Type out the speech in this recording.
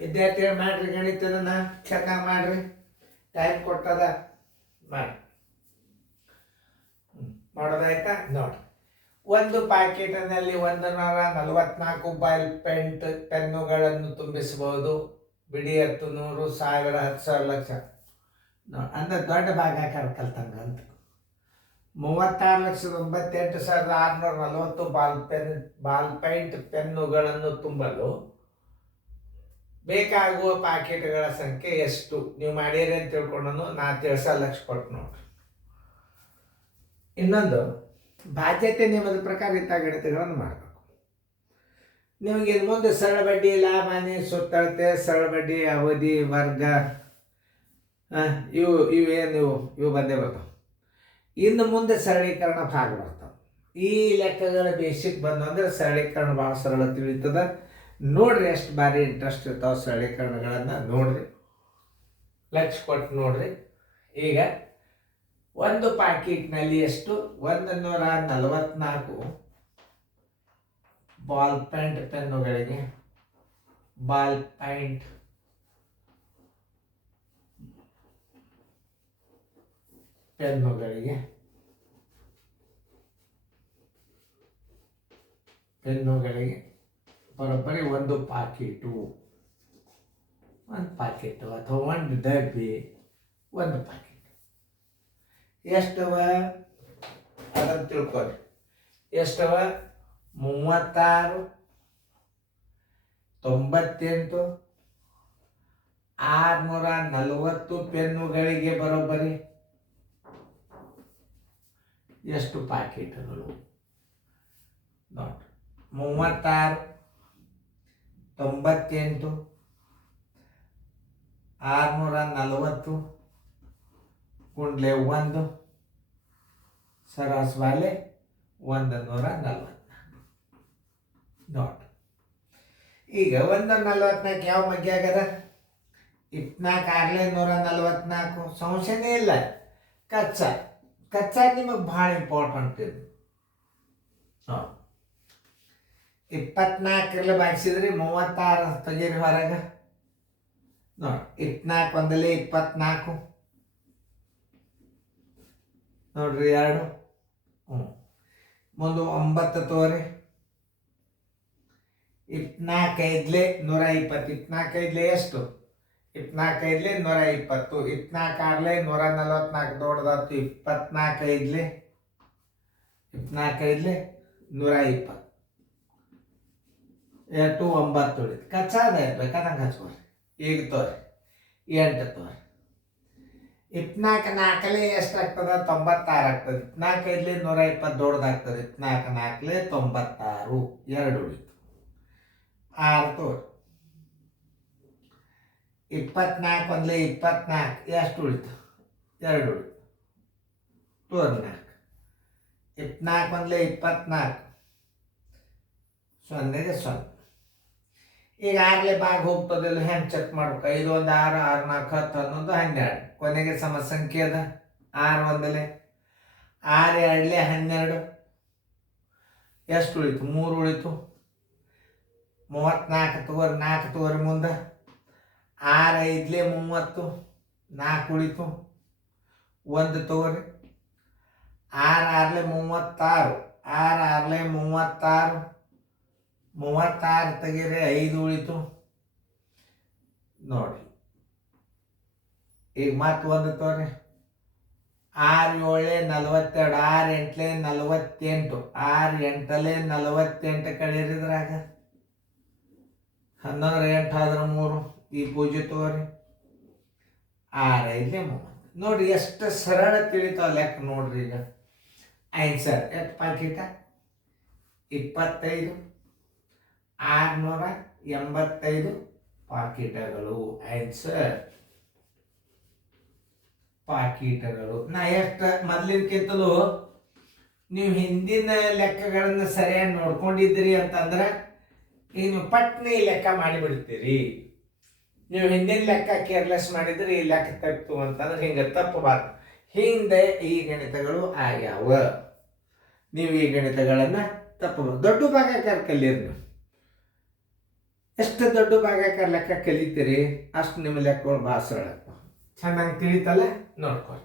ವಿದ್ಯಾರ್ಥಿಗಳು ಮಾಡ್ರಿ ಗಣಿತದನ್ನ ಚೆನ್ನಾಗಿ ಮಾಡ್ರಿ. ಟೈಮ್ ಕೊಟ್ಟದ ಮಾಡಿ. ಮಾಡೋದಾಯ್ತಾ ನೋಡಿ. ಒಂದು ಪ್ಯಾಕೆಟ್ನಲ್ಲಿ 144 ಬಾಲ್ ಪೆನ್ನುಗಳನ್ನು ತುಂಬಿಸಬಹುದು. ಬಿಡಿ 10, 100, 1000, 10,000, ಲಕ್ಷ. ಅಂದ್ರೆ ದೊಡ್ಡ ಭಾಗ ಕಲ್ತಂಗ ಅಂತ. 36,98,640 ಬಾಲ್ ಪೈಂಟ್ ಪೆನ್ನುಗಳನ್ನು ತುಂಬಲು ಬೇಕಾಗುವ ಪ್ಯಾಕೆಟ್ಗಳ ಸಂಖ್ಯೆ ಎಷ್ಟು? ನೀವು ಮಾಡಿರಿ ಅಂತ ತಿಳ್ಕೊಂಡು ನಾ ಲಕ್ಷ ಕೊಟ್ಟು ನೋಡ್ರಿ. ಇನ್ನೊಂದು, ಬಾಧ್ಯತೆ ನಿಯಮದ ಪ್ರಕಾರ ಇಂಥ ಗಣಿತಗಳನ್ನು ಮಾಡಬೇಕು. ನಿಮಗೆ ಇನ್ನು ಮುಂದೆ ಸರಳ ಬಡ್ಡಿ, ಲಾಭ, ಹಾನಿ, ಸುತ್ತಳತೆ, ಸರಳ ಬಡ್ಡಿ, ಅವಧಿ, ವರ್ಗ, ಇವು ಬಂದೇ ಬರ್ತಾವೆ. ಇನ್ನು ಮುಂದೆ ಸರಳೀಕರಣ ಭಾಗ ಬರ್ತಾವೆ. ಈ ಲೆಕ್ಕಗಳ ಬೇಸಿಕ್ ಬಂದು ಅಂದ್ರೆ ಸರಳೀಕರಣ ಭಾಳ ಸರಳ ತಿಳಿತದ. ನೋಡ್ರಿ ಎಷ್ಟು ಬಾರಿ ಇಂಟ್ರೆಸ್ಟ್ ಇರ್ತಾವೆ ಸರಳೀಕರಣಗಳನ್ನು ನೋಡ್ರಿ, ಲಕ್ಷ ಕೊಟ್ಟು ನೋಡ್ರಿ. ಈಗ ಒಂದು ಪ್ಯಾಕೆಟ್ನಲ್ಲಿ ಎಷ್ಟು? 144 ಬಾಲ್ ಪೈಂಟ್ ಪೆನ್ನುಗಳಿಗೆ ಬರೋಬ್ಬರಿ ಒಂದು ಪ್ಯಾಕೆಟು ಅಥವಾ ಒಂದು ಡಬ್ಬಿ, ಒಂದು ಪ್ಯಾಕೆಟ್ ಎಷ್ಟವ ಅದನ್ನು ತಿಳ್ಕೊರಿ. ಎಷ್ಟವ? 36, 98, 640 ಪೆನ್ನುಗಳಿಗೆ ಬರೋಬ್ಬರಿ ಎಷ್ಟು ಪ್ಯಾಕೆಟ್ಗಳು ನೋಡಿ. 36, 98, 640 ಗುಂಡ್ಲೆ 1 ಸರಾಸ್ ಬಾಲೆ 144 ನೋಡಿ. ಈಗ 144 ಯಾವ ಮಗ್ಗೆ ಆಗದ? 24 144 ಸಂಶಯನೇ ಇಲ್ಲ. ಕಚ್ಚಾ ನಿಮಗೆ ಭಾಳ ಇಂಪಾರ್ಟೆಂಟ್ ಇದು. 24 ಭಾಗಿಸಿದ್ರಿ 36 ತೆಗೀರಿ ಹೊರಗೆ ನೋಡಿ. 24 ಒಂದಲೇ 24 ನೋಡ್ರಿ 2. ಮುಂದೆ 9 ತೋರಿ. 24 120. 24 ಎಷ್ಟು? 24 120. 24 144 ದೊಡ್ಡದಾಯ್ತು. 24 120 ಎಷ್ಟು? 9 ಉಳಿತು. ಕಚ್ಚಾದ ಬೇಕಾದಂಗೆ ಹಚ್ಕೋರಿ. ಈಗ ತೋರಿ 8 ತೋರಿ. 24 ಎಷ್ಟಾಗ್ತದೆ? 96 ಆಗ್ತದೆ. 24 120 ದೊಡ್ಡದಾಗ್ತದೆ. 24 96 2 ಉಳಿತು. 6 ತೋರಿ. 24 ಒಂದಲೇ 24 ಎಷ್ಟು ಉಳಿತು? 2 ಉಳಿತು. ತೋರಿ 4. 24 ಒಂದಲೇ 24 0ಗೆ 0. ಈಗ 6 ಭಾಗ ಹೋಗ್ತದಿಲ್ಲ, ಹೆಂಗೆ ಚೆಕ್ ಮಾಡ್ಬೇಕು? 5 1 6, 6 4 10 11 12. ಕೊನೆಗೆ ಸಮ ಸಂಖ್ಯೆ ಅದ 6 ಒಂದಲೇ 6 2 12 ಎಷ್ಟು ಉಳಿತು? 3 ಉಳಿತು. 34 ತಗೋರಿ. 4 ತಗೋರಿ ಮುಂದೆ. 6 5 30 4 ಉಳಿತು. 1 ತಗೋರಿ. 6 6 36 6 6 36 36 ತೆಗೀರಿ. 5 ಉಳಿತು ನೋಡಿ. ಈಗ ಮತ್ತೆ 1 ತೋರಿ. 6 7 42 6 8 48 6 8 48 ಕಳೀರಿದ್ರಾಗ 11 8 ಆದ್ರೆ 3. ಈ ಪೂಜೆ ತೋರಿ. 6 5 30 ನೋಡ್ರಿ ಎಷ್ಟು ಸರಳ ತಿಳಿತಾವ ಲೆಕ್ಕ ನೋಡ್ರಿ. ಈಗ ಆನ್ಸರ್ ಎಷ್ಟು ಪ್ಯಾಕೆಟ? 25 685 ಪಾಕೀಟಗಳು. ಆನ್ಸರ್ ಪಾಕೀಟಗಳು. ನಾ ಎಷ್ಟು ಮೊದಲಿನಕ್ಕಿಂತಲೂ ನೀವು ಹಿಂದಿನ ಲೆಕ್ಕಗಳನ್ನು ಸರಿಯಾಗಿ ನೋಡ್ಕೊಂಡಿದ್ದೀರಿ ಅಂತಂದ್ರೆ ಈಗ ನೀವು ಪಟ್ನೆ ಈ ಲೆಕ್ಕ ಮಾಡಿಬಿಡ್ತೀರಿ. ನೀವು ಹಿಂದಿನ ಲೆಕ್ಕ ಕೇರ್ಲೆಸ್ ಮಾಡಿದ್ರೆ ಈ ಲೆಕ್ಕ ತಪ್ಪು ಅಂತಂದ್ರೆ ಹಿಂಗೆ ತಪ್ಪಬಾರ್ದು. ಹಿಂದೆ ಈ ಗಣಿತಗಳು ಆಗ್ಯಾವ, ನೀವು ಈ ಗಣಿತಗಳನ್ನು ತಪ್ಪಬಾರ್ದು. ದೊಡ್ಡ ಭಾಗ ಕಲ್ಕಲ್ಲಿರಿ ನೀವು. ಎಷ್ಟು ದೊಡ್ಡ ಭಾಗಕ್ಕೆ ಲೆಕ್ಕ ಕಲಿತೀರಿ ಅಷ್ಟು ನಿಮ್ಮ ಲೆಕ್ಕಗಳು ಭಾಳ ಸರಳ ಚೆನ್ನಾಗಿ ತಿಳಿತಲ್ಲ ನೋಡ್ಕೊರಿ.